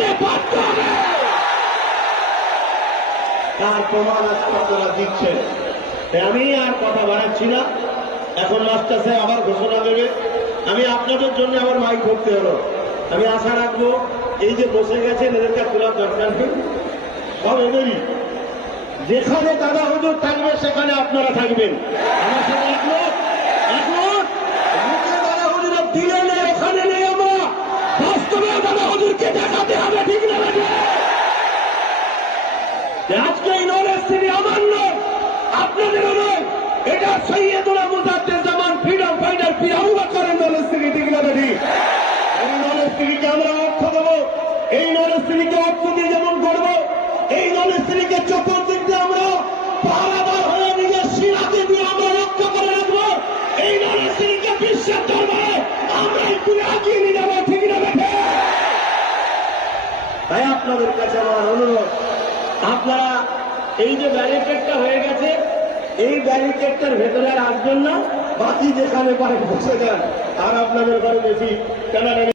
করতে বাধ্য হবে। তার প্রমাণ আজকে আপনারা দিচ্ছেন। আমি আর কথা বাড়াচ্ছি না, এখন মাস্টার সাহেব আবার ঘোষণা দেবে। আমি আপনাদের জন্য আবার মাইক ধরতে হলো। আমি আশা রাখবো এই যে বসে গেছেন এদেরকে তোলার দরকার নেই, সব এদেরই। যেখানে দাদা হুজুর থাকবে সেখানে আপনারা থাকবেন। আমার সাথে একমত, একমত। মুখে দাদা হুজুরের দিলে নেই, ওখানে নেই আমরা। বাস্তবে দাদা হুজুরকে দেখাতে হবে, ঠিক না? আজকে এই নলেজ সিটি আমার নয়, আপনাদেরও নয়। এটা সৈয়দুল মুজাদ্দেদ ফ্রিডম ফাইটার পীর আবু বকরের নলেজ সিটি, ঠিক না? এই নলেজ সিটিকে আমরা অর্থ দেবো, এই নলেজ সিটিকে অর্থ দিয়ে যেমন করবো, এই নলেজ সিটিকে চতুর্দিক দিয়ে আমরা পাহারাদার হয়ে নিজের সীমাকে দিয়ে আমরা রক্ষা করে রাখবো। এই নলেজ সিটিকে বিশ্বের দরবারে আমরা একটু এগিয়ে নিয়ে যাবো, ঠিক না? তাই আপনাদের কাছে আমার অনুরোধ, আপনারা এই যে ব্যারিকেডটা হয়ে গেছে, এই ব্যারিকেডটার ভেতরে আর আসবেন না, বাকি যেখানে পারে বসে যান। আর আপনাদের ঘরে বেশি টানাটানি